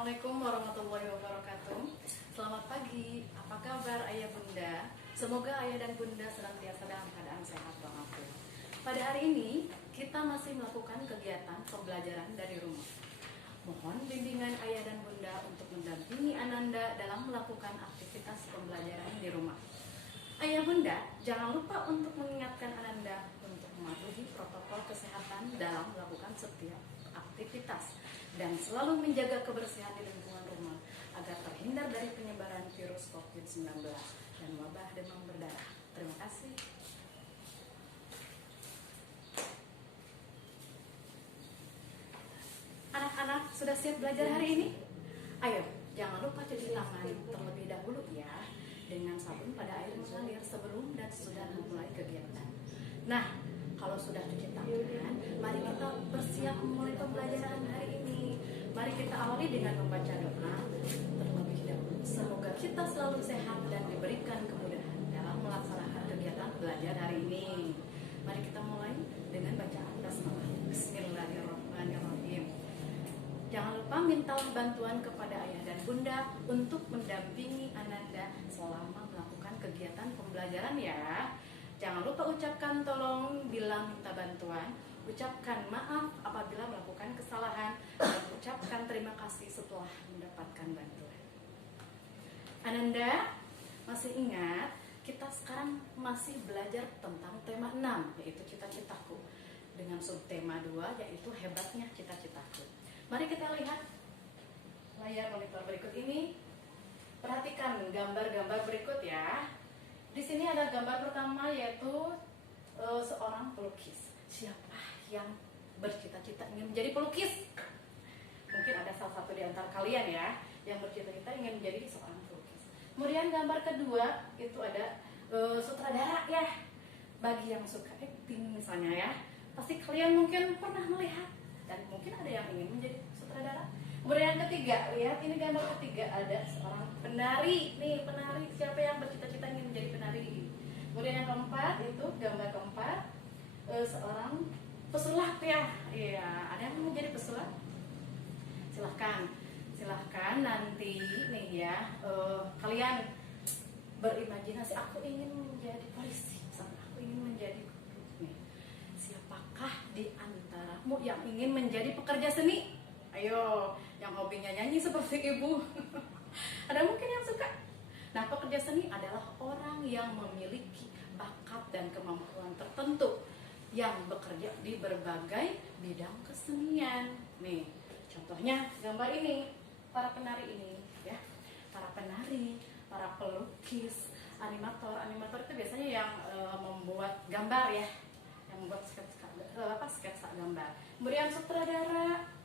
Assalamualaikum warahmatullahi wabarakatuh. Selamat pagi, apa kabar ayah bunda? Semoga ayah dan bunda senantiasa dalam keadaan sehat walafiat. Pada hari ini kita masih melakukan kegiatan pembelajaran dari rumah. Mohon bimbingan ayah dan bunda untuk mendampingi Ananda dalam melakukan aktivitas pembelajaran di rumah. Ayah bunda jangan lupa untuk mengingatkan Ananda untuk mematuhi protokol kesehatan dalam melakukan setiap aktivitas dan selalu menjaga kebersihan di lingkungan rumah agar terhindar dari penyebaran virus COVID-19 dan wabah demam berdarah. Terima kasih. Anak-anak sudah siap belajar hari ini? Ayo, jangan lupa cuci tangan terlebih dahulu ya dengan sabun pada air mengalir sebelum dan sesudah memulai kegiatan. Nah, kalau sudah cuci tangan, mari kita bersiap memulai pembelajaran hari ini. Mari kita awali dengan membaca doa terlebih dahulu. Semoga kita selalu sehat dan diberikan kemudahan dalam melaksanakan kegiatan belajar hari ini. Mari kita mulai dengan bacaan basmalah. Bismillahirrahmanirrahim. Jangan lupa mintalah bantuan kepada ayah dan bunda untuk mendampingi Ananda selama melakukan kegiatan pembelajaran ya. Jangan lupa ucapkan tolong bila minta bantuan, ucapkan maaf apabila melakukan kesalahan, dan ucapkan terima kasih setelah mendapatkan bantuan. Ananda masih ingat kita sekarang masih belajar tentang tema 6 yaitu cita-citaku dengan subtema 2 yaitu hebatnya cita-citaku. Mari kita lihat layar monitor berikut ini. Perhatikan gambar-gambar berikut ya. Di sini ada gambar pertama yaitu seorang pelukis. Siapa yang bercita-cita ingin menjadi pelukis? Mungkin ada salah satu di antara kalian ya yang bercita-cita ingin menjadi seorang pelukis. Kemudian gambar kedua itu ada sutradara ya. Bagi yang suka acting misalnya ya, pasti kalian mungkin pernah melihat dan mungkin ada yang ingin menjadi sutradara. Kemudian yang ketiga, lihat ini gambar ketiga ada seorang penari. Nih penari, siapa yang bercita-cita ingin menjadi penari? Kemudian yang keempat itu gambar keempat seorang pesulap ya. Iya, ada yang mau menjadi pesulap? Silahkan nanti nih ya kalian berimajinasi aku ingin menjadi polisi, aku ingin menjadi nih. Siapakah di antaramu yang ingin menjadi pekerja seni? Ayo, yang hobinya nyanyi seperti ibu. Ada mungkin yang suka. Nah, pekerja seni adalah orang yang memiliki bakat dan kemampuan tertentu yang bekerja di berbagai bidang kesenian. Nih, contohnya gambar ini, para penari ini ya. Para penari, para pelukis, animator. Animator itu biasanya yang membuat gambar ya. Yang membuat sketsa gambar. Kemudian sutradara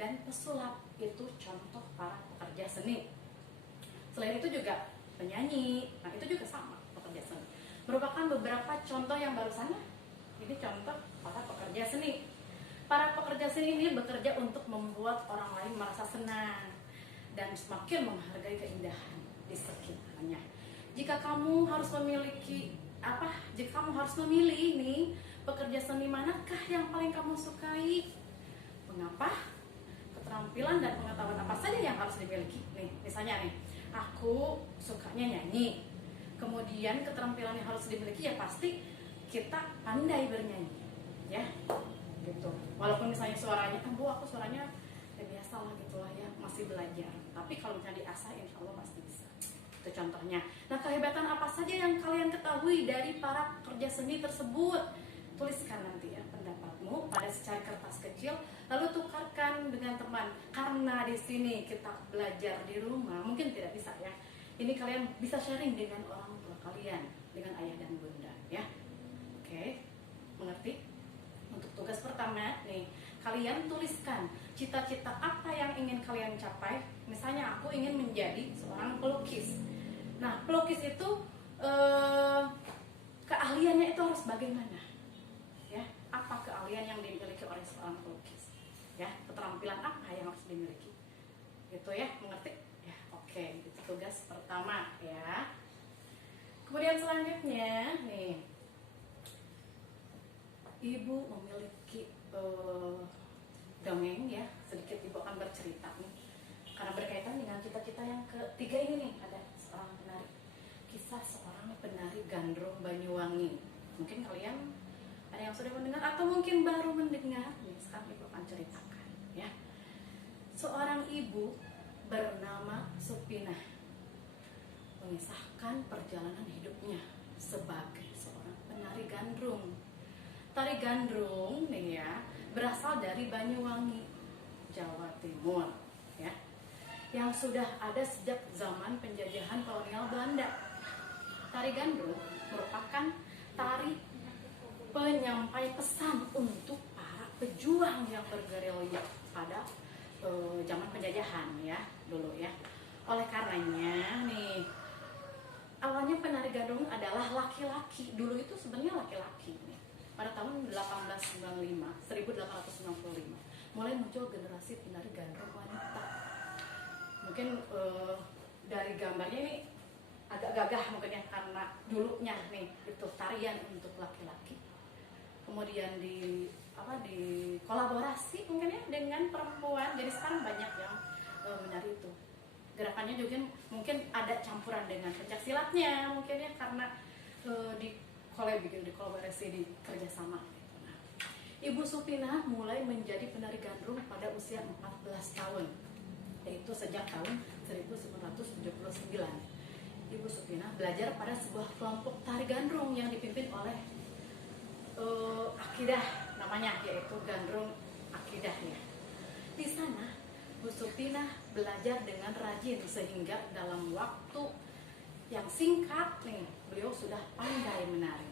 dan pesulap itu contoh para pekerja seni. Selain itu juga penyanyi, nah itu juga sama pekerja seni. Merupakan beberapa contoh yang barusan. Ini contoh para pekerja seni. Para pekerja seni ini bekerja untuk membuat orang lain merasa senang dan semakin menghargai keindahan di sekitarnya. Jika kamu harus memiliki Jika kamu harus memilih nih pekerja seni manakah yang paling kamu sukai? Mengapa? Keterampilan dan pengetahuan apa saja yang harus dimiliki. Nih, misalnya nih, aku sukanya nyanyi. Kemudian keterampilan yang harus dimiliki ya pasti kita pandai bernyanyi, ya, gitu. Walaupun misalnya suaranya, aku suaranya ya biasa lah gitulah ya, masih belajar. Tapi kalau misalnya diasah, insya Allah pasti bisa. Itu contohnya. Nah, kehebatan apa saja yang kalian ketahui dari para pekerja seni tersebut? Tuliskan nanti ya pendapatmu pada secari kertas kecil, lalu tukarkan dengan teman. Karena di sini kita belajar di rumah, mungkin tidak bisa ya. Ini kalian bisa sharing dengan orang tua kalian, dengan ayah dan bunda ya. Oke, mengerti? Untuk tugas pertama nih, kalian tuliskan cita-cita apa yang ingin kalian capai. Misalnya aku ingin menjadi seorang pelukis. Nah, pelukis itu keahliannya itu harus bagaimana? Ya, apa keahlian yang dimiliki oleh seorang pelukis? Ya, keterampilan apa yang harus dimiliki? Gitu ya, mengerti? Ya, oke, itu tugas pertama ya. Kemudian selanjutnya nih, ibu memiliki dongeng ya, sedikit ibu akan bercerita nih. Karena kita yang ketiga ini nih, ada seorang penari. Kisah seorang penari gandrung Banyuwangi. Mungkin kalian ada yang sudah mendengar atau mungkin baru mendengar. Nih, sekarang ibu akan ceritakan ya. Seorang ibu bernama Supinah mengisahkan perjalanan hidupnya sebagai seorang penari gandrung. Tari gandrung nih ya, berasal dari Banyuwangi, Jawa Timur ya, yang sudah ada sejak zaman penjajahan kolonial Belanda. Tari gandrung merupakan tari penyampai pesan untuk para pejuang yang bergerilya pada zaman penjajahan ya dulu ya. Oleh karenanya nih, awalnya penari gandrung adalah laki-laki. Dulu itu sebenarnya laki-laki nih. Pada tahun 1895 mulai muncul generasi penari gandrung wanita. Mungkin dari gambarnya ini agak gagah mungkin ya, karena dulunya nih itu tarian untuk laki-laki. Kemudian dikolaborasi mungkin ya dengan perempuan. Jadi sekarang banyak yang menari itu. Gerakannya juga mungkin ada campuran dengan pencak silatnya mungkin ya, karena dikolaborasi di kerjasama gitu. Nah, Ibu Supinah mulai menjadi penari gandrung pada usia 14 tahun, yaitu sejak tahun 1979. Ibu Supinah belajar pada sebuah kelompok tari gandrung yang dipimpin oleh Akidah namanya, yaitu Gandrung Akidah ya. Di sana Bu Supinah belajar dengan rajin sehingga dalam waktu yang singkat nih beliau sudah pandai menari.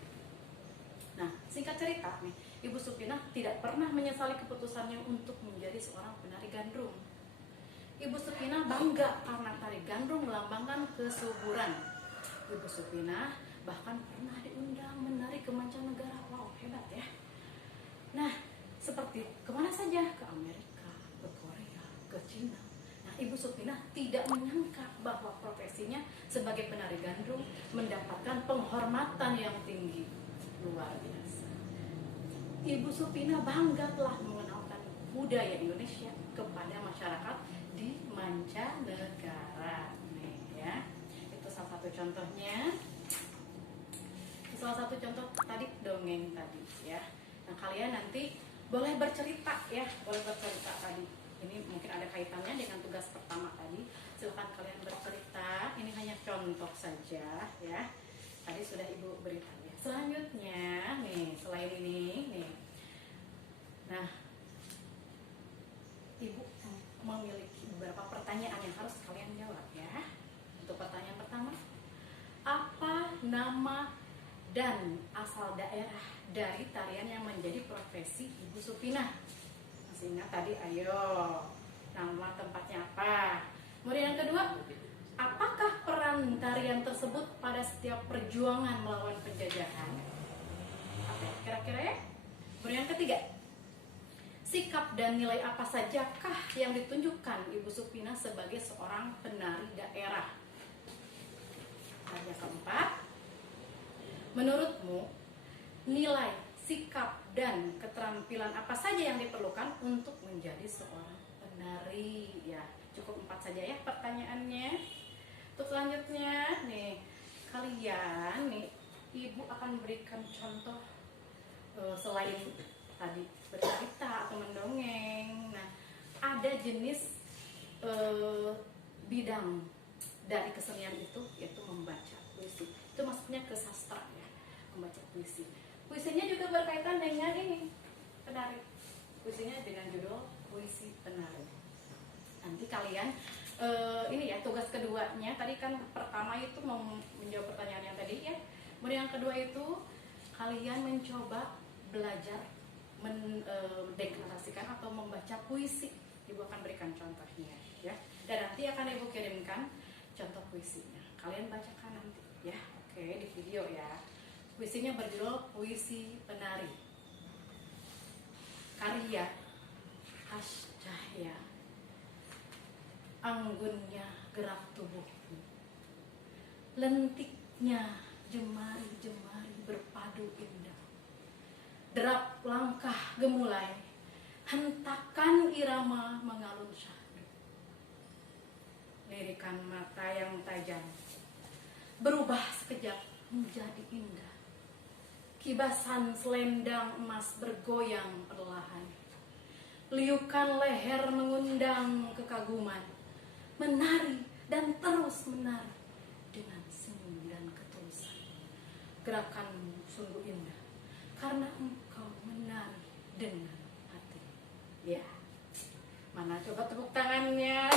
Nah, singkat cerita nih, Ibu Supinah tidak pernah menyesali keputusannya untuk menjadi seorang penari gandrung. Ibu Supinah bangga karena tari gandrung melambangkan kesuburan. Ibu Supinah bahkan pernah diundang menari ke mancanegara. Wow, hebat ya. Nah, seperti kemana saja, ke Amerika, ke Korea, ke Cina. Nah, Ibu Supinah tidak menyangka bahwa profesinya sebagai penari gandrung mendapatkan penghormatan yang tinggi. Luar biasa. Ibu Supinah bangga telah mengenalkan budaya Indonesia kepada masyarakat di mancanegara. Nih ya, itu salah satu contohnya. Salah satu contoh tadi dongeng tadi ya. Nah, kalian nanti boleh bercerita ya, boleh bercerita tadi. Ini mungkin ada kaitannya dengan tugas pertama tadi. Silakan kalian bercerita. Ini hanya contoh saja ya. Tadi sudah Ibu beritahu ya. Selanjutnya nih, selain ini nih. Nah, Ibu memiliki beberapa pertanyaan yang harus kalian jawab ya. Untuk pertanyaan pertama, apa nama dan asal daerah dari tarian yang menjadi profesi Ibu Supinah? Masih ingat tadi? Ayo, nama tempatnya apa? Kemudian yang kedua, apakah peran tarian tersebut pada setiap perjuangan melawan penjajahan? Apa kira-kira ya? Kemudian yang ketiga, sikap dan nilai apa sajakah yang ditunjukkan Ibu Supinah sebagai seorang penari daerah? Dan yang keempat, menurutmu nilai, sikap, dan keterampilan apa saja yang diperlukan untuk menjadi seorang penari? Ya, cukup 4 saja ya pertanyaannya. Untuk selanjutnya nih, kalian nih, Ibu akan berikan contoh selain tadi bercerita atau mendongeng. Nah, ada jenis bidang dari kesenian itu, yaitu membaca puisi. Itu maksudnya ke sastra ya, membaca puisi. Puisinya juga berkaitan dengan ini, penari. Puisinya dengan judul Puisi Penari. Nanti kalian ini ya, tugas keduanya tadi kan pertama itu menjawab pertanyaan yang tadi ya. Kemudian yang kedua itu kalian mencoba belajar mendeklarasikan atau membaca puisi. Ibu akan berikan contohnya ya. Dan nanti akan Ibu kirimkan contoh puisinya. Kalian bacakan nanti ya. Oke, di video ya. Puisinya berjudul Puisi Penari. Karya Has Cahya. Anggunnya gerak tubuhku, lentiknya jemari-jemari berpadu indah. Derap langkah gemulai, hentakan irama mengalun syahdu. Lirik bagaikan mata yang tajam, berubah sekejap menjadi indah. Kibasan selendang emas bergoyang perlahan, liukan leher mengundang kekaguman, menari dan terus menari dengan senyum dan ketulusan. Gerakanmu sungguh indah karena engkau menari dengan hati. Ya, mana coba tepuk tangannya.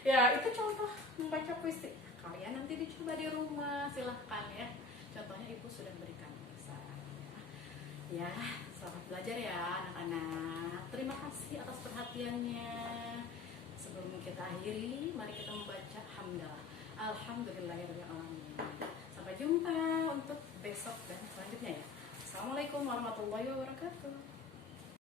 Ya, itu contoh membaca puisi. Kalian nanti dicoba di rumah, silahkan ya. Contohnya ibu sudah berikan saran. Ya, selamat belajar ya anak-anak. Terima kasih atas perhatiannya. Sebelum kita akhiri, mari kita membaca hamdalah. Alhamdulillahirrahmanirrahim. Sampai jumpa untuk besok dan selanjutnya ya. Assalamualaikum warahmatullahi wabarakatuh.